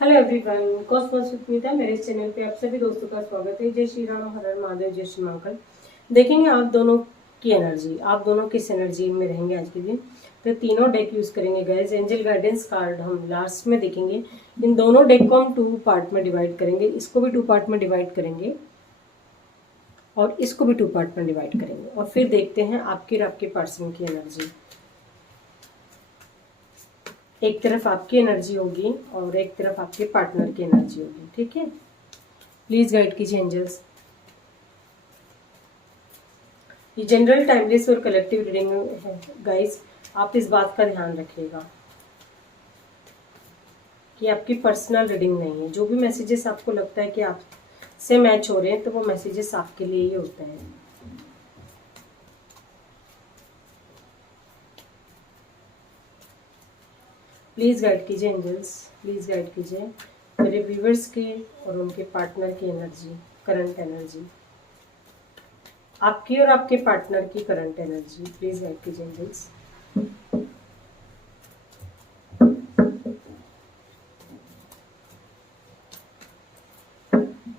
Hello everyone, Cosmos with मीता मेरे इस channel पे आप सभी दोस्तों का स्वागत है। जय श्री राम, हर हर महादेव, जय श्री महाकाल। देखेंगे आप दोनों की एनर्जी, आप दोनों किस एनर्जी में रहेंगे आज के दिन। तो तीनों डेक यूज करेंगे गाइस। एंजल गाइडेंस कार्ड हम लास्ट में देखेंगे। इन दोनों डेक को हम 2 पार्ट में डिवाइड करेंगे। इसको भी 2 पार्ट में डिवाइड करेंगे और इसको भी 2 पार्ट में डिवाइड करेंगे, और फिर देखते हैं आपकी और आपके पर्सन की एनर्जी। एक तरफ आपकी एनर्जी होगी और एक तरफ आपके पार्टनर की एनर्जी होगी। ठीक है, प्लीज गाइड कीजिए एंजल्स। ये जनरल, टाइमलेस और कलेक्टिव रीडिंग है गाइस। आप इस बात का ध्यान रखिएगा कि आपकी पर्सनल रीडिंग नहीं है। जो भी मैसेजेस आपको लगता है कि आपसे मैच हो रहे हैं, तो वो मैसेजेस आपके लिए ही होते हैं। प्लीज गाइड कीजिए एंजल्स, प्लीज गाइड कीजिए मेरे व्यूवर्स की और उनके पार्टनर की एनर्जी, करंट एनर्जी, आपकी और आपके पार्टनर की करंट एनर्जी। प्लीज गाइड कीजिए एंजल्स।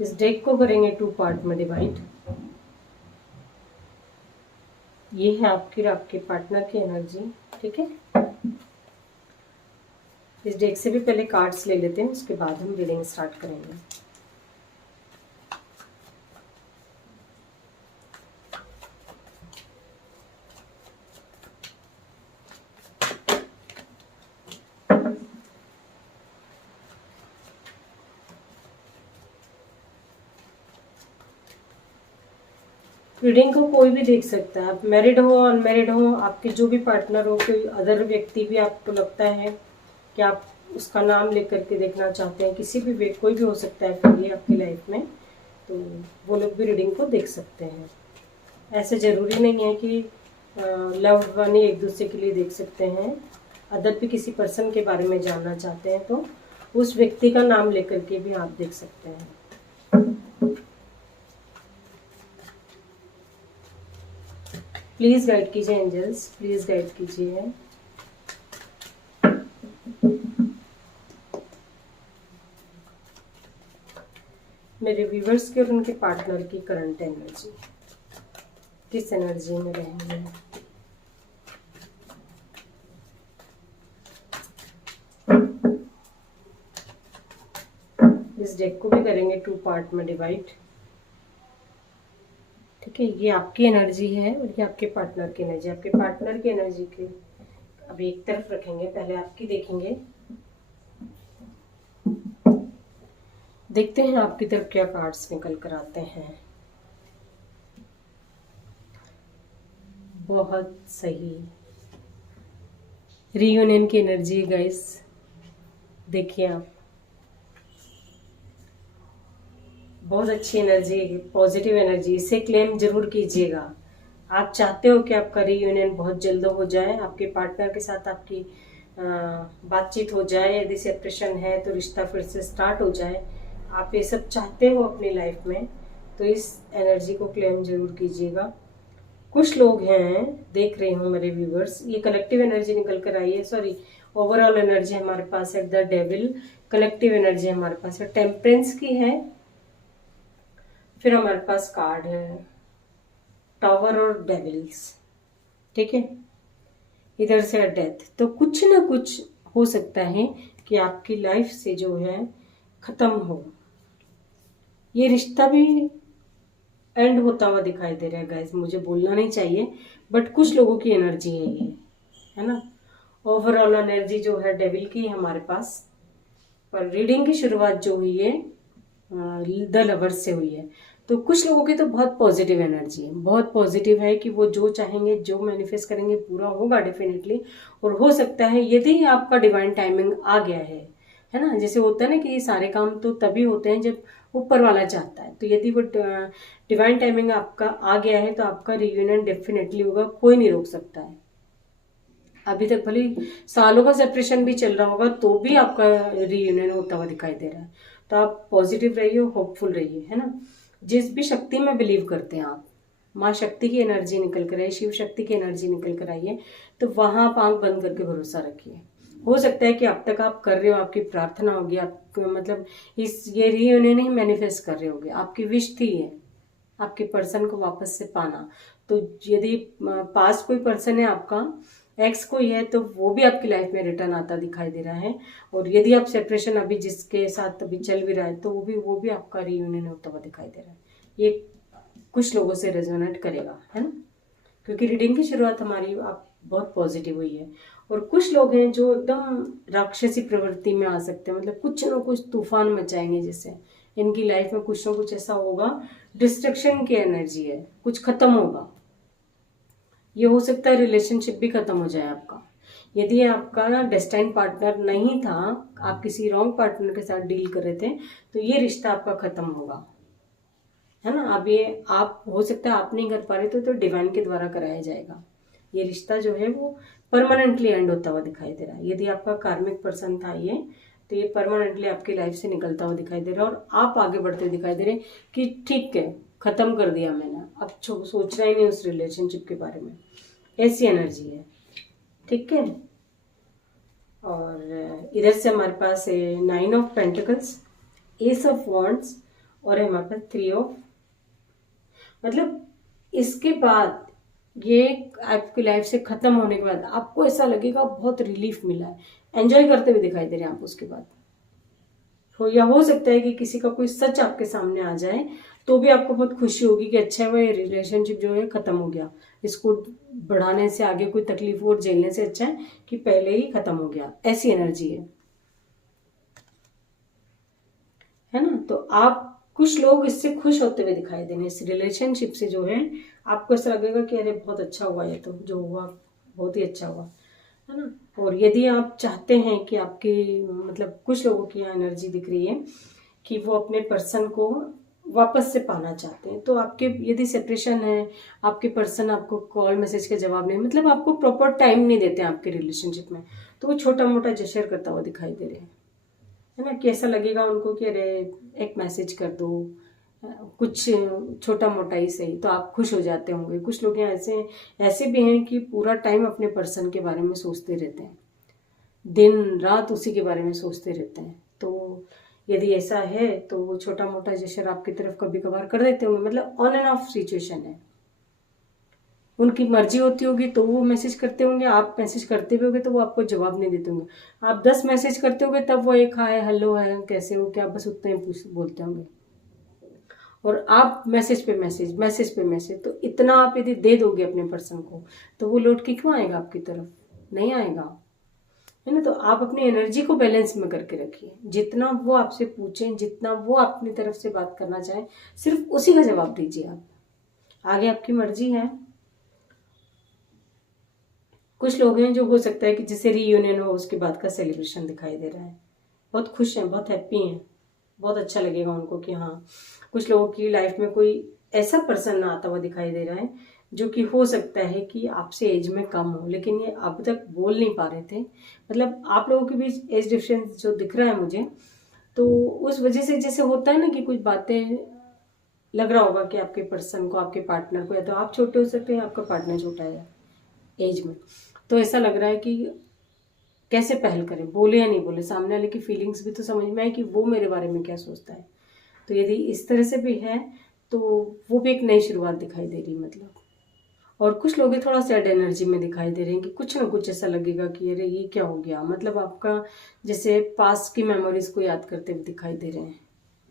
इस डेक को करेंगे 2 पार्ट में डिवाइड। ये है आपकी और आपके पार्टनर की एनर्जी। ठीक है, इस डेक से भी पहले कार्ड्स ले लेते हैं, उसके बाद हम रीडिंग स्टार्ट करेंगे। रीडिंग को कोई भी देख सकता है, आप मैरिड हो अनमैरिड हो, आपके जो भी पार्टनर हो, कोई अदर व्यक्ति भी आपको लगता है कि आप उसका नाम लेकर के देखना चाहते हैं, किसी भी कोई भी हो सकता है फिर ये आपकी लाइफ में, तो वो लोग भी रीडिंग को देख सकते हैं। ऐसे ज़रूरी नहीं है कि लव्ड वन ही एक दूसरे के लिए देख सकते हैं। अदर भी किसी पर्सन के बारे में जानना चाहते हैं तो उस व्यक्ति का नाम लेकर के भी आप देख सकते हैं। प्लीज गाइड कीजिए एंजल्स, प्लीज गाइड कीजिए। मेरे व्यूवर्स के और उनके पार्टनर की करंट एनर्जी, किस एनर्जी में रहेंगे। इस डेक को भी करेंगे 2 पार्ट में डिवाइड। ठीक है, ये आपकी एनर्जी है और ये आपके पार्टनर की एनर्जी। आपके पार्टनर की एनर्जी के अभी एक तरफ रखेंगे, पहले आपकी देखेंगे। देखते हैं आपकी तरफ क्या कार्ड्स निकल कर आते हैं। बहुत सही, रीयूनियन की एनर्जी गाइस। देखिए आप, बहुत अच्छी एनर्जी, पॉजिटिव एनर्जी। इसे क्लेम जरूर कीजिएगा। आप चाहते हो कि आपका रीयूनियन बहुत जल्द हो जाए, आपके पार्टनर के साथ आपकी बातचीत हो जाए। यदि सेपरेशन है तो रिश्ता फिर से स्टार्ट हो जाए। आप ये सब चाहते हो अपनी लाइफ में, तो इस एनर्जी को क्लेम जरूर कीजिएगा। कुछ लोग हैं, देख रहे हो मेरे व्यूवर्स, ये कलेक्टिव एनर्जी निकल कर आई है। सॉरी, ओवरऑल एनर्जी हमारे पास है द डेविल। कलेक्टिव एनर्जी हमारे पास है टेम्परेंस की है। फिर हमारे पास कार्ड है टावर और डेविल्स। ठीक है, इधर से डेथ। तो कुछ ना कुछ हो सकता है कि आपकी लाइफ से जो है खत्म हो। ये रिश्ता भी एंड होता हुआ दिखाई दे रहा है गाइस। मुझे बोलना नहीं चाहिए, बट कुछ लोगों की एनर्जी है ये, है ना। ओवरऑल एनर्जी जो है डेविल की हमारे पास। पर रीडिंग की शुरुआत जो हुई है द लवर्स से हुई है। तो कुछ लोगों की तो बहुत पॉजिटिव एनर्जी है, बहुत पॉजिटिव है कि वो जो चाहेंगे, जो मैनिफेस्ट करेंगे, पूरा होगा डेफिनेटली। और हो सकता है यदि आपका डिवाइन टाइमिंग आ गया है ना। जैसे होता है ना कि ये सारे काम तो तभी होते हैं जब ऊपर वाला चाहता है। तो यदि वो डिवाइन टाइमिंग आपका आ गया है तो आपका रियूनियन डेफिनेटली होगा, कोई नहीं रोक सकता है। अभी तक भले सालों का सेपरेशन भी चल रहा होगा तो भी आपका रियूनियन होता हुआ दिखाई दे रहा है। तो आप पॉजिटिव रहिए, होपफुल रहिए, है ना। जिस भी शक्ति में बिलीव करते हैं आप, माँ शक्ति की एनर्जी निकल कर आई, शिव शक्ति की एनर्जी निकल कर आई है, तो वहां आप आंख बंद करके भरोसा रखिए। हो सकता है कि अब तक आप कर रहे हो, आपकी प्रार्थना होगी, आप मतलब ये रीयूनियन ही मैनिफेस्ट कर रहे होगे, आपकी विश थी ये आपके पर्सन को वापस से पाना। तो यदि पास्ट कोई पर्सन है आपका, एक्स कोई है, तो वो भी आपकी लाइफ में रिटर्न आता दिखाई दे रहा है। और यदि आप सेपरेशन अभी जिसके साथ अभी चल भी रहा है, तो वो भी आपका रीयूनियन होता हुआ दिखाई दे रहा है। ये कुछ लोगों से रेजोनेट करेगा, है ना, क्योंकि रीडिंग की शुरुआत हमारी आप बहुत पॉजिटिव हुई है। और कुछ लोग हैं जो एकदम राक्षसी प्रवृत्ति में आ सकते हैं, मतलब कुछ ना कुछ तूफान मचाएंगे, जैसे इनकी लाइफ में कुछ ना कुछ ऐसा होगा, डिस्ट्रक्शन की एनर्जी है, कुछ खत्म होगा। ये हो सकता है रिलेशनशिप भी खत्म हो जाए आपका। यदि आपका डेस्टाइन पार्टनर नहीं था, आप किसी रॉन्ग पार्टनर के साथ डील कर रहे थे, तो ये रिश्ता आपका खत्म होगा, है ना। अब ये आप हो सकता है आप नहीं कर पा रहे तो डिवाइन के द्वारा कराया जाएगा। ये रिश्ता जो है वो परमानेंटली एंड होता हुआ दिखाई दे रहा है। यदि आपका कार्मिक पर्सन था ये, तो ये परमानेंटली आपकी लाइफ से निकलता हुआ दिखाई दे रहा है, और आप आगे बढ़ते हुए दिखाई दे रहे हैं कि ठीक है, खत्म कर दिया मैंने, अब सोचना ही नहीं उस रिलेशनशिप के बारे में। ऐसी एनर्जी है, ठीक है। और इधर से हमारे पास है 9 of pentacles, S of wands, और है हमारे पास 3 ऑफ, मतलब इसके बाद ये आपकी लाइफ से खत्म होने के बाद आपको ऐसा लगेगा बहुत रिलीफ मिला है, एंजॉय करते हुए दिखाई दे रहे हैं आप उसके बाद। या हो सकता है कि किसी का कोई सच आपके सामने आ जाए, तो भी आपको बहुत खुशी होगी कि अच्छा है, वो ये रिलेशनशिप जो है खत्म हो गया, इसको बढ़ाने से, आगे कोई तकलीफ और झेलने से अच्छा है कि पहले ही खत्म हो गया। ऐसी एनर्जी है ना। तो आप कुछ लोग इससे खुश होते हुए दिखाई देंगे, इस रिलेशनशिप से जो है आपको ऐसा लगेगा कि अरे बहुत अच्छा हुआ, ये तो जो हुआ बहुत ही अच्छा हुआ, है ना। और यदि आप चाहते हैं कि आपकी मतलब कुछ लोगों की यहाँ एनर्जी दिख रही है कि वो अपने पर्सन को वापस से पाना चाहते हैं, तो आपके यदि सेपरेशन है, आपके पर्सन आपको कॉल मैसेज का जवाब नहीं, मतलब आपको प्रॉपर टाइम नहीं देते हैं आपके रिलेशनशिप में, तो वो छोटा मोटा जेस्चर करता हुआ दिखाई दे रहे हैं, है ना। कैसा लगेगा उनको कि अरे एक मैसेज कर दो, कुछ छोटा मोटा ही सही, तो आप खुश हो जाते होंगे। कुछ लोग यहाँ ऐसे भी हैं कि पूरा टाइम अपने पर्सन के बारे में सोचते रहते हैं, दिन रात उसी के बारे में सोचते रहते हैं। तो यदि ऐसा है तो वो छोटा मोटा जेस्चर आपकी तरफ कभी कभार कर देते होंगे, मतलब ऑन एंड ऑफ सिचुएशन है। उनकी मर्जी होती होगी तो वो मैसेज करते होंगे, आप मैसेज करते भी होंगे तो वो आपको जवाब नहीं देते होंगे। आप 10 मैसेज करते होंगे तब वो एक हाय हेलो है कैसे हो क्या, बस उतना ही बोलते होंगे। और आप मैसेज पे मैसेज, तो इतना आप यदि दे दोगे अपने पर्सन को, तो वो लौट के क्यों आएगा आपकी तरफ, नहीं आएगा, है ना। तो आप अपनी एनर्जी को बैलेंस में करके रखिए, जितना वो आपसे पूछें, जितना वो अपनी तरफ से बात करना चाहें, सिर्फ उसी का जवाब दीजिए आप, आगे आपकी मर्जी है। कुछ लोग हैं जो हो सकता है कि जिसे रीयूनियन हो उसके बाद का सेलिब्रेशन दिखाई दे रहा है, बहुत खुश हैं, बहुत हैप्पी हैं, बहुत अच्छा लगेगा उनको कि हाँ, कुछ लोगों की लाइफ में कोई ऐसा पर्सन आता हुआ दिखाई दे रहा है जो कि हो सकता है कि आपसे एज में कम हो, लेकिन ये अब तक बोल नहीं पा रहे थे, मतलब आप लोगों के बीच एज डिफरेंस जो दिख रहा है मुझे, तो उस वजह से जैसे होता है ना कि कुछ बातें लग रहा होगा कि आपके पर्सन को, आपके पार्टनर को, या तो आप छोटे हो सकते हैं, आपका पार्टनर छोटा है एज में, तो ऐसा लग रहा है कि कैसे पहल करें, बोले या नहीं बोले, सामने वाले की फीलिंग्स भी तो समझ में आए कि वो मेरे बारे में क्या सोचता है। तो यदि इस तरह से भी है तो वो भी एक नई शुरुआत दिखाई दे रही, मतलब। और कुछ लोग थोड़ा सैड एनर्जी में दिखाई दे रहे हैं कि कुछ ना कुछ ऐसा लगेगा कि अरे ये क्या हो गया, मतलब आपका जैसे पास्ट की मेमोरीज को याद करते हुए दिखाई दे रहे हैं,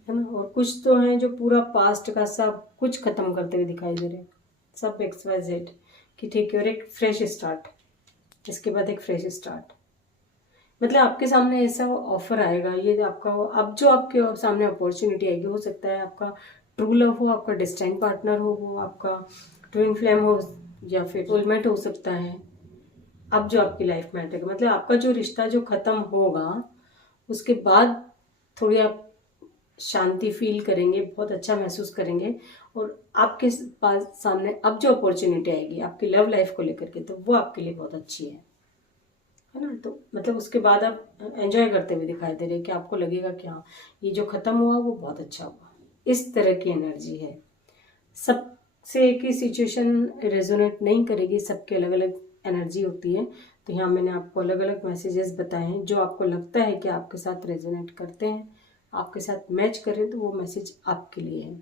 है ना। और कुछ तो हैं जो पूरा पास्ट का सब कुछ खत्म करते हुए दिखाई दे रहे हैं, सब XYZ, कि ठीक है, और एक फ्रेश स्टार्ट, इसके बाद एक फ्रेश स्टार्ट, मतलब आपके सामने ऐसा ऑफर आएगा, ये आपका अब जो आपके सामने अपॉर्चुनिटी आएगी, हो सकता है आपका ट्रू लव हो, आपका डेस्टाइन पार्टनर हो आपका ट्विन फ्लेम हो, या फिर सोलमेट हो सकता है। अब जो आपकी लाइफ में आएगा, मतलब आपका जो रिश्ता जो खत्म होगा उसके बाद थोड़ी आप शांति फील करेंगे, बहुत अच्छा महसूस करेंगे, और आपके पास सामने अब जो अपॉर्चुनिटी आएगी आपकी लव लाइफ को लेकर के, तो वो आपके लिए बहुत अच्छी है ना। तो मतलब उसके बाद आप एंजॉय करते हुए दिखाई दे रहे कि आपको लगेगा कि हाँ, ये जो खत्म हुआ वो बहुत अच्छा हुआ, इस तरह की एनर्जी है। सबसे एक ही सिचुएशन रेजोनेट नहीं करेगी, सबके अलग अलग एनर्जी होती है, तो यहाँ मैंने आपको अलग अलग मैसेजेस बताए हैं, जो आपको लगता है कि आपके साथ रेजोनेट करते हैं, आपके साथ मैच करें, तो वो मैसेज आपके लिए है।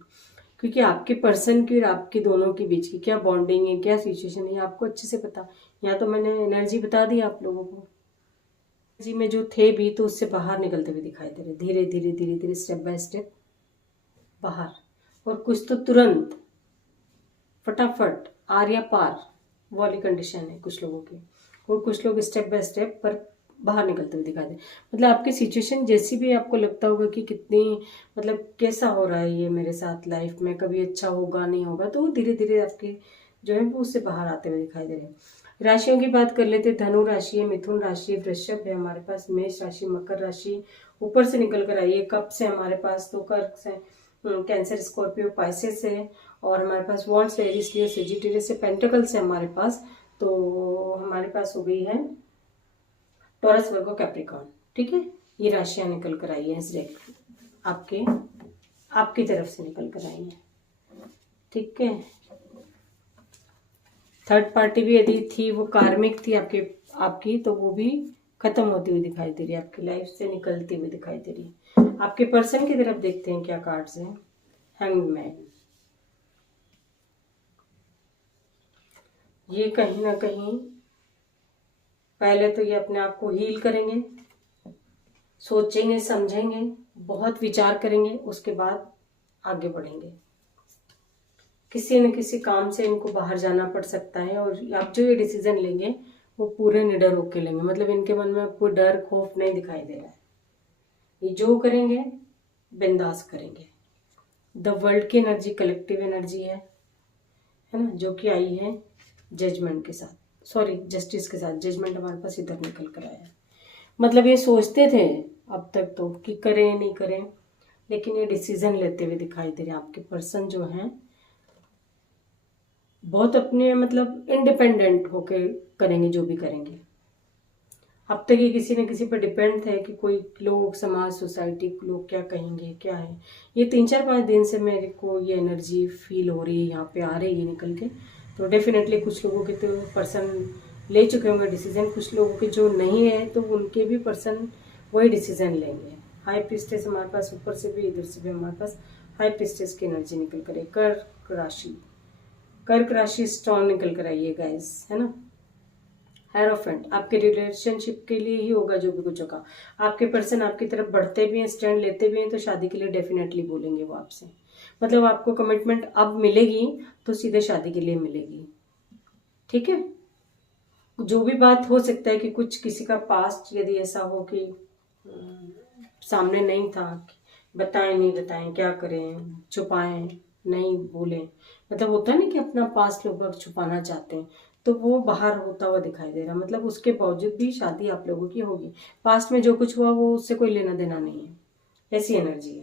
क्योंकि आपके पर्सन की और आपके दोनों के बीच की क्या बॉन्डिंग है, क्या सिचुएशन है, आपको अच्छे से पता। यहाँ तो मैंने एनर्जी बता दी आप लोगों को। एनर्जी में जो थे भी तो उससे बाहर निकलते हुए दिखाई दे रहे, धीरे धीरे धीरे धीरे स्टेप बाय स्टेप बाहर। और कुछ तो तुरंत फटाफट आर या पार वाली कंडीशन है कुछ लोगों की, और कुछ लोग स्टेप बाय स्टेप पर बाहर निकलते हुए दिखाई दे। मतलब आपकी सिचुएशन जैसी भी आपको लगता होगा कि कितनी मतलब कैसा हो रहा है ये मेरे साथ लाइफ में, कभी अच्छा होगा नहीं होगा, तो धीरे धीरे आपके जो है वो उससे बाहर आते हुए दिखाई दे रहे हैं। राशियों की बात कर लेते, धनु राशि है, मिथुन राशि है, वृषभ है हमारे पास, मेष राशि, मकर राशि ऊपर से निकल कर आई है, कप से हमारे पास, तो कर्क से, कैंसर, स्कॉर्पियो, पाइसेस है, और हमारे पास वॉन्ड्स, एरीज, लियो, सेजिटेरियस से, पेंटिकल्स है हमारे पास। तो हमारे पास हो गई है टॉरस, वर्गो, कैप्रिकॉर्न। ठीक है, ये राशियां निकल कर आई है आपकी तरफ से निकल कर आई है। ठीक है, थर्ड पार्टी भी यदि थी, वो कार्मिक थी आपकी, तो वो भी खत्म होती हुई दिखाई दे रही है, आपकी लाइफ से निकलती हुई दिखाई दे रही है। आपके पर्सन की तरफ देखते हैं क्या कार्ड्स हैं। हैंगमैन, ये कहीं ना कहीं पहले तो ये अपने आप को हील करेंगे, सोचेंगे, समझेंगे, बहुत विचार करेंगे, उसके बाद आगे बढ़ेंगे। किसी न किसी काम से इनको बाहर जाना पड़ सकता है, और आप जो ये डिसीजन लेंगे वो पूरे निडर होके लेंगे। मतलब इनके मन में कोई डर खौफ नहीं दिखाई दे रहा है, ये जो करेंगे बिंदास करेंगे। द वर्ल्ड की एनर्जी कलेक्टिव एनर्जी है ना, जो कि आई है जजमेंट के साथ, सॉरी जस्टिस के साथ। जजमेंट हमारे पास इधर निकल कर आया है। मतलब ये सोचते थे अब तक तो कि करें नहीं करें, लेकिन ये डिसीजन लेते हुए दिखाई दे रहे हैं। आपके पर्सन जो हैं बहुत अपने मतलब इंडिपेंडेंट होके करेंगे जो भी करेंगे। अब तक ये किसी न किसी पर डिपेंड थे कि कोई लोग, समाज, सोसाइटी, लोग क्या कहेंगे, क्या है। ये 3-4-5 दिन से मेरे को ये एनर्जी फील हो रही है, यहाँ पे आ रही है निकल के। तो डेफिनेटली कुछ लोगों के तो पर्सन ले चुके होंगे डिसीजन, कुछ लोगों के जो नहीं है तो उनके भी पर्सन वही डिसीजन लेंगे। हाई प्रीस्टेस हमारे पास ऊपर से भी इधर से भी हमारे पास हाई प्रीस्टेस की एनर्जी निकल कर आई। कर्क राशि स्ट्रॉन्ग निकल कर आई है गाइस, है ना। हेरोफेंट आपके रिलेशनशिप के लिए ही होगा जो भी कुछ होगा। आपके पर्सन आपकी तरफ बढ़ते भी हैं, स्टैंड लेते भी हैं, तो शादी के लिए डेफिनेटली बोलेंगे वो आपसे। मतलब आपको कमिटमेंट अब मिलेगी तो सीधे शादी के लिए मिलेगी। ठीक है, जो भी बात हो सकता है कि कुछ किसी का पास्ट यदि ऐसा हो कि सामने नहीं था, बताएं नहीं बताएं, क्या करें, छुपाएं नहीं बोलें, मतलब होता है ना कि अपना पास्ट लोग छुपाना चाहते हैं, तो वो बाहर होता हुआ दिखाई दे रहा। मतलब उसके बावजूद भी शादी आप लोगों की होगी। पास्ट में जो कुछ हुआ वो उससे कोई लेना देना नहीं है, ऐसी एनर्जी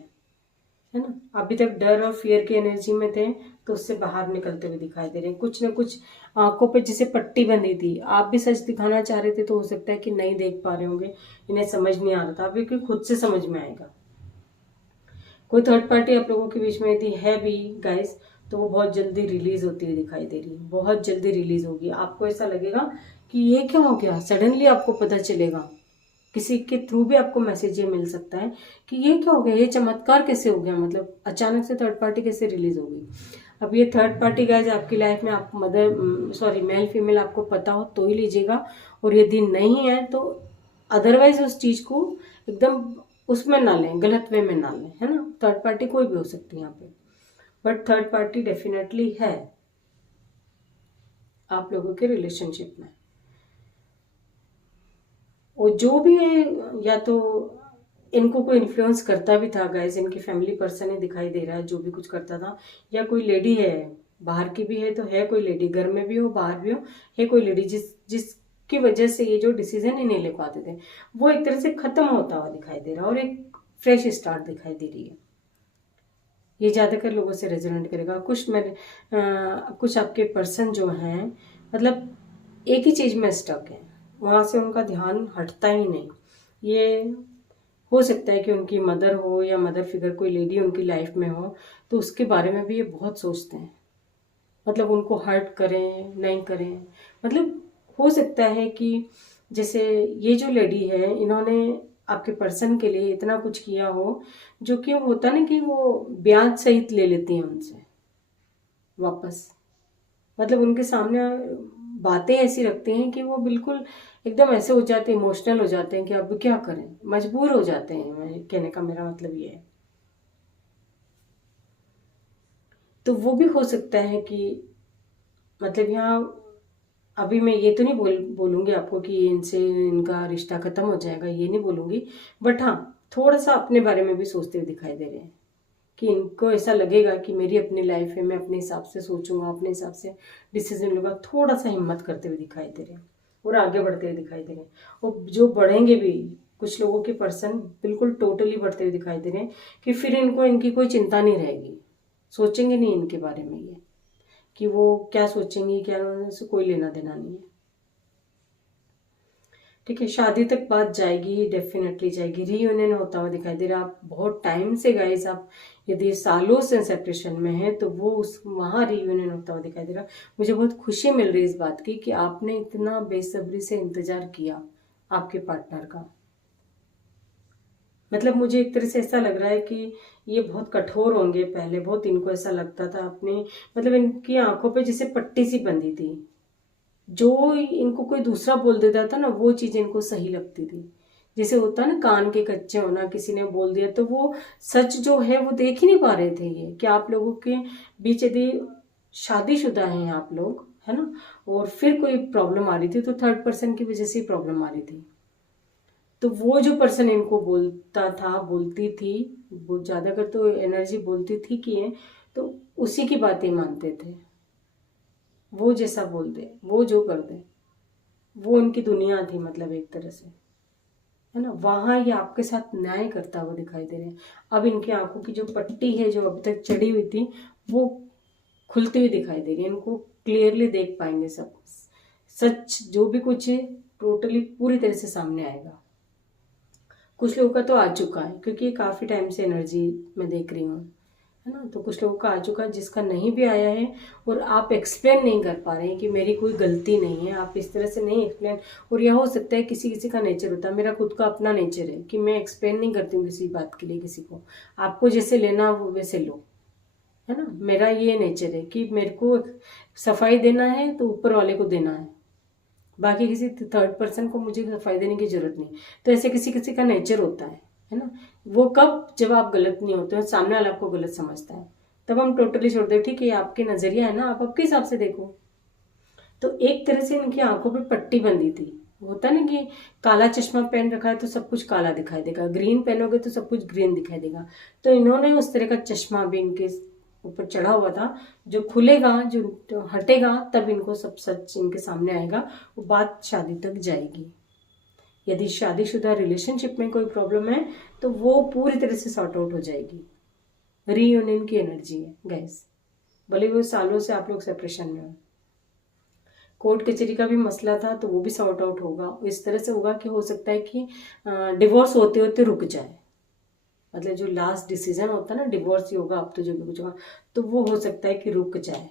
है ना। अभी तक डर और फियर की एनर्जी में थे, तो उससे बाहर निकलते हुए दिखाई दे रहे हैं। कुछ न कुछ आंखों पे जैसे पट्टी बंधी थी, आप भी सच दिखाना चाह रहे थे, तो हो सकता है कि नहीं देख पा रहे होंगे, इन्हें समझ नहीं आ रहा था, अभी खुद से समझ में आएगा। कोई थर्ड पार्टी आप लोगों के बीच में यदि है भी गाइस, तो वो बहुत जल्दी रिलीज होती हुई दिखाई दे रही है, बहुत जल्दी रिलीज होगी। आपको ऐसा लगेगा कि ये क्या हो गया, सडनली आपको पता चलेगा, किसी के थ्रू भी आपको मैसेज ये मिल सकता है कि ये क्या हो गया, ये चमत्कार कैसे हो गया, मतलब अचानक से थर्ड पार्टी कैसे रिलीज हो गई। अब ये थर्ड पार्टी गाइस आपकी लाइफ में, आप मेल फीमेल आपको पता हो तो ही लीजिएगा, और यदि नहीं है तो अदरवाइज उस चीज को एकदम उसमें ना लें, गलत वे में ना लें, है ना। थर्ड पार्टी कोई भी हो सकती है यहाँ पे, बट थर्ड पार्टी डेफिनेटली है आप लोगों के रिलेशनशिप में। और जो भी है, या तो इनको कोई इन्फ्लुएंस करता भी था गाइस, इनकी फैमिली पर्सन ही दिखाई दे रहा है जो भी कुछ करता था, या कोई लेडी है, बाहर की भी है तो है कोई लेडी, घर में भी हो बाहर भी हो, है कोई लेडी जिसकी वजह से ये जो डिसीजन ही नहीं ले पाते थे वो एक तरह से खत्म होता हुआ दिखाई दे रहा है, और एक फ्रेश स्टार्ट दिखाई दे रही है। ये ज़्यादातर लोगों से रेजोनेट करेगा। कुछ आपके पर्सन जो हैं मतलब एक ही चीज़ में स्टक है, वहाँ से उनका ध्यान हटता ही नहीं। ये हो सकता है कि उनकी मदर हो या मदर फिगर कोई लेडी उनकी लाइफ में हो, तो उसके बारे में भी ये बहुत सोचते हैं, मतलब उनको हर्ट करें नहीं करें। मतलब हो सकता है कि जैसे ये जो लेडी है, इन्होंने आपके पर्सन के लिए इतना कुछ किया हो, जो कि होता ना कि वो ब्याज सहित ले लेती हैं उनसे वापस। मतलब उनके सामने बातें ऐसी रखते हैं कि वो बिल्कुल एकदम ऐसे हो जाते हैं, इमोशनल हो जाते हैं कि अब क्या करें, मजबूर हो जाते हैं। मैं कहने का मेरा मतलब ये है। तो वो भी हो सकता है कि मतलब यहाँ, अभी मैं ये तो नहीं बोलूँगी आपको कि इनसे इनका रिश्ता खत्म हो जाएगा, ये नहीं बोलूँगी। बट हाँ, थोड़ा सा अपने बारे में भी सोचते हुए दिखाई दे रहे हैं कि इनको ऐसा लगेगा कि मेरी अपनी लाइफ है, मैं अपने हिसाब से सोचूंगा, अपने हिसाब से डिसीजन लूँगा। थोड़ा सा हिम्मत करते हुए दिखाई दे रहे हैं और आगे बढ़ते हुए दिखाई दे रहे हैं। और जो बढ़ेंगे भी, कुछ लोगों के पर्सन बिल्कुल टोटली बढ़ते हुए दिखाई दे रहे हैं कि फिर इनको इनकी कोई चिंता नहीं रहेगी, सोचेंगे नहीं इनके बारे में ये कि वो क्या सोचेंगी, क्या, उनसे कोई लेना देना नहीं है। ठीक है, शादी तक बात जाएगी, डेफिनेटली जाएगी। रीयूनियन होता हुआ दिखाई दे रहा है। आप बहुत टाइम से गाइस, आप यदि सालों से सेपरेशन में है तो वो उस वहाँ रीयूनियन होता हुआ दिखाई दे रहा है। मुझे बहुत खुशी मिल रही है इस बात की कि आपने इतना बेसब्री से इंतजार किया आपके पार्टनर का। मतलब मुझे एक तरह से ऐसा लग रहा है कि ये बहुत कठोर होंगे। पहले बहुत इनको ऐसा लगता था अपने, मतलब इनकी आंखों पे जैसे पट्टी सी बंधी थी। जो इनको कोई दूसरा बोल देता था ना, वो चीज इनको सही लगती थी। जैसे होता है ना, कान के कच्चे होना, किसी ने बोल दिया तो वो सच जो है वो देख ही नहीं पा रहे थे। ये कि आप लोगों के बीच यदि शादीशुदा हैं आप लोग, है ना, और फिर कोई प्रॉब्लम आ रही थी तो थर्ड पर्सन की वजह से ही प्रॉब्लम आ रही थी। तो वो जो पर्सन इनको बोलता था, बोलती थी, वो ज्यादातर तो एनर्जी बोलती थी कि है, तो उसी की बातें मानते थे। वो जैसा बोल दे, वो जो कर दे, वो उनकी दुनिया थी, मतलब एक तरह से, है ना। वहां ये आपके साथ न्याय करता हुआ दिखाई दे रहे हैं। अब इनकी आंखों की जो पट्टी है, जो अभी तक चढ़ी हुई थी, वो खुलती हुई दिखाई दे रही है। इनको क्लियरली देख पाएंगे सब, सच जो भी कुछ है टोटली पूरी तरह से सामने आएगा। कुछ लोगों का तो आ चुका है, क्योंकि ये काफी टाइम से एनर्जी मैं देख रही हूँ, है ना। तो कुछ लोगों का आ चुका है, जिसका नहीं भी आया है और आप एक्सप्लेन नहीं कर पा रहे हैं कि मेरी कोई गलती नहीं है, आप इस तरह से नहीं एक्सप्लेन। और यह हो सकता है किसी किसी का नेचर होता है, मेरा खुद का अपना नेचर है कि मैं एक्सप्लेन नहीं करती हूँ किसी बात के लिए किसी को। आपको जैसे लेना वो वैसे लो, है ना। मेरा ये नेचर है कि मेरे को सफाई देना है तो ऊपर वाले को देना है, बाकी किसी थर्ड पर्सन को मुझे सफाई देने की जरूरत नहीं। तो ऐसे किसी किसी का नेचर होता है ना। वो कब, जब आप गलत नहीं होते हो, सामने वाला आपको गलत समझता है, तब हम टोटली छोड़ दे, ठीक है आपके नजरिया है ना, आप आपके हिसाब से देखो। तो एक तरह से इनकी आंखों पे पट्टी बंदी थी। होता ना कि काला चश्मा पहन रखा है तो सब कुछ काला दिखाई देगा, ग्रीन पहनोगे तो सब कुछ ग्रीन दिखाई देगा। तो इन्होंने उस तरह का चश्मा भी इनके ऊपर चढ़ा हुआ था, जो खुलेगा, जो हटेगा, तब इनको सब सच इनके सामने आएगा। वो बात शादी तक जाएगी। यदि शादीशुदा रिलेशनशिप में कोई प्रॉब्लम है तो वो पूरी तरह से सॉर्ट आउट हो जाएगी। रीयूनियन की एनर्जी है गाइस, भले वो सालों से आप लोग सेपरेशन में हो। कोर्ट कचहरी का भी मसला था तो वो भी सॉर्ट आउट होगा। इस तरह से होगा कि हो सकता है कि डिवोर्स होते होते रुक जाए। मतलब जो लास्ट डिसीजन होता है ना, डिवोर्स ही होगा अब तो, जो भी कुछ होगा, तो वो हो सकता है कि रुक जाए।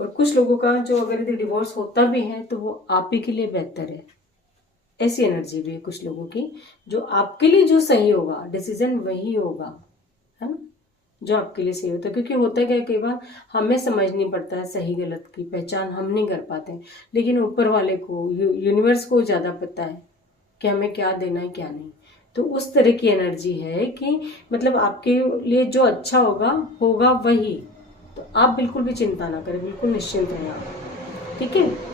और कुछ लोगों का जो अगर यदि डिवोर्स होता भी है तो वो आप ही के लिए बेहतर है। ऐसी एनर्जी भी है कुछ लोगों की, जो आपके लिए जो सही होगा डिसीजन वही होगा, है ना, जो आपके लिए सही होता है। क्योंकि होता है कई बार हमें समझ नहीं पड़ता है, सही गलत की पहचान हम नहीं कर पाते, लेकिन ऊपर वाले को, यूनिवर्स को ज्यादा पता है कि हमें क्या देना है क्या नहीं। तो उस तरह की एनर्जी है कि मतलब आपके लिए जो अच्छा होगा होगा वही। तो आप बिल्कुल भी चिंता ना करें, बिल्कुल निश्चिंत रहें आप, ठीक है।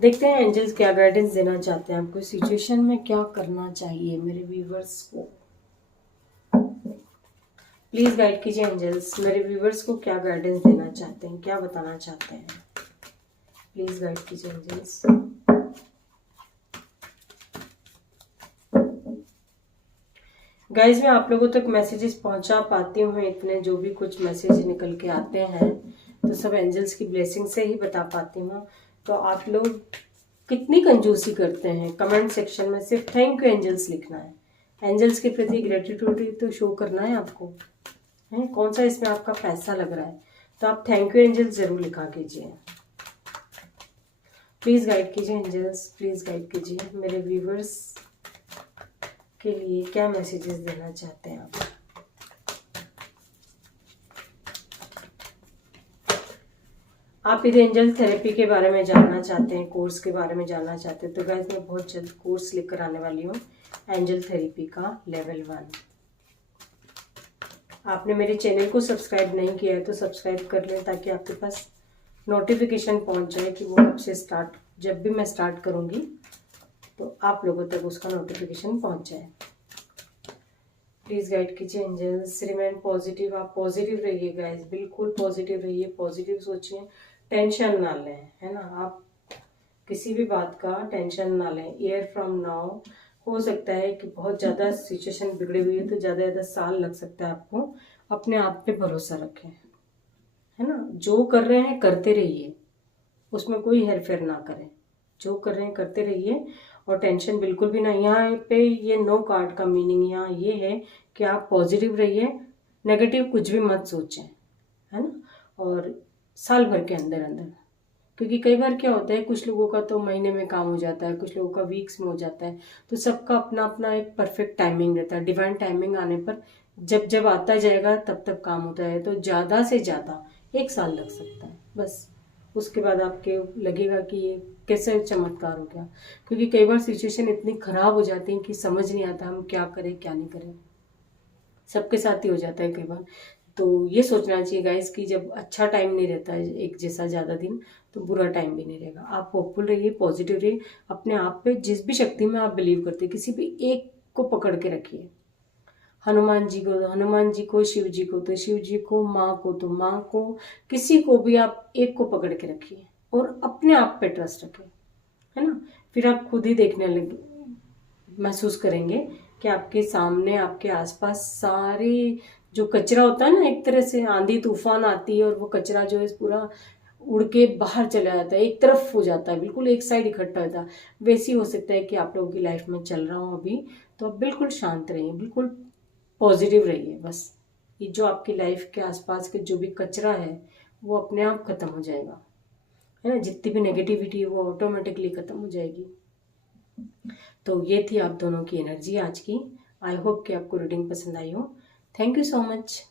देखते हैं एंजल्स क्या गाइडेंस देना चाहते हैं आपको सिचुएशन में, क्या करना चाहिए मेरे व्यूवर्स को। प्लीज गाइड कीजिए एंजल्स, मेरे व्यूवर्स को क्या गाइडेंस देना चाहते हैं, क्या बताना चाहते हैं। प्लीज गाइड कीजिए एंजल्स। गाइज मैं आप लोगों तक मैसेजेस पहुंचा पाती हूँ इतने, जो भी कुछ मैसेज निकल के आते हैं तो सब एंजल्स की ब्लेसिंग से ही बता पाती हूँ। तो आप लोग कितनी कंजूसी करते हैं, कमेंट सेक्शन में सिर्फ थैंक यू एंजल्स लिखना है। एंजल्स के प्रति ग्रेटिट्यूड तो शो करना है आपको, है। कौन सा इसमें आपका पैसा लग रहा है, तो आप थैंक यू एंजल्स ज़रूर लिखा कीजिए। प्लीज़ गाइड कीजिए एंजल्स, प्लीज़ गाइड कीजिए मेरे व्यूवर्स के लिए क्या मैसेजेस देना चाहते हैं आप। आप यदि एंजल थेरेपी के बारे में जानना चाहते हैं, कोर्स के बारे में जानना चाहते हैं, तो गाइस मैं बहुत जल्द कोर्स लेकर आने वाली हूँ एंजल थेरेपी का लेवल 1। आपने मेरे चैनल को सब्सक्राइब नहीं किया है तो सब्सक्राइब कर लें, ताकि आपके पास नोटिफिकेशन पहुंच जाए कि वो कब से स्टार्ट, जब भी मैं स्टार्ट करूंगी तो आप लोगों तक उसका नोटिफिकेशन पहुंच जाए। प्लीज़ गाइड कीजिए एंजल्स, रिमेन पॉजिटिव। आप पॉजिटिव रहिए गाइस, बिल्कुल पॉजिटिव रहिए, पॉजिटिव सोचिए, टेंशन ना लें, है ना। आप किसी भी बात का टेंशन ना लें। ईयर फ्रॉम नाउ हो सकता है कि बहुत ज़्यादा सिचुएशन बिगड़ी हुई है, तो ज़्यादा साल लग सकता है आपको। अपने आप पे भरोसा रखें, है ना। जो कर रहे हैं करते रहिए, उसमें कोई हेरफेर ना करें। जो कर रहे हैं करते रहिए और टेंशन बिल्कुल भी ना। यहाँ पे ये 9 कार्ड का मीनिंग यहाँ ये है कि आप पॉजिटिव रहिए, नेगेटिव कुछ भी मत सोचें, है ना। और साल भर के अंदर अंदर, क्योंकि कई बार क्या होता है, कुछ लोगों का तो महीने में काम हो जाता है, कुछ लोगों का वीक्स में हो जाता है, तो सबका अपना अपना एक परफेक्ट टाइमिंग रहता है। डिवाइन टाइमिंग आने पर जब जब आता जाएगा तब तब काम होता है। तो ज़्यादा से ज़्यादा 1 साल लग सकता है बस। उसके बाद आपके लगेगा कि ये कैसे चमत्कार हो गया, क्योंकि कई बार सिचुएशन इतनी खराब हो जाती है कि समझ नहीं आता हम क्या करें क्या नहीं करें। सबके साथ ही हो जाता है कई बार। तो ये सोचना चाहिए गाइस कि जब अच्छा टाइम नहीं रहता है एक जैसा ज़्यादा दिन, तो बुरा टाइम भी नहीं रहेगा। आप होपफुल रहिए, पॉजिटिव रहिए, अपने आप पे जिस भी शक्ति में आप बिलीव करते हैं किसी भी एक को पकड़ के रखिए। हनुमान जी को हनुमान जी को, शिव जी को तो शिव जी को, माँ को तो माँ को, किसी को भी आप एक को पकड़ के रखिए और अपने आप पे ट्रस्ट रखें, है ना। फिर आप खुद ही देखने लगे, महसूस करेंगे कि आपके सामने, आपके आसपास सारी जो कचरा होता है ना, एक तरह से आंधी तूफान आती है और वो कचरा जो है पूरा उड़ के बाहर चला जाता है, एक तरफ हो जाता है, बिल्कुल एक साइड इकट्ठा होता है। वैसे ही हो सकता है कि आप लोगों की लाइफ में चल रहा हो अभी। तो आप बिल्कुल शांत रहिए, बिल्कुल पॉजिटिव रहिए। बस ये जो आपकी लाइफ के आसपास के जो भी कचरा है वो अपने आप खत्म हो जाएगा, है ना। जितनी भी नेगेटिविटी है वो ऑटोमेटिकली खत्म हो जाएगी। तो ये थी आप दोनों की एनर्जी आज की। आई होप कि आपको रीडिंग पसंद आई हो। Thank you so much.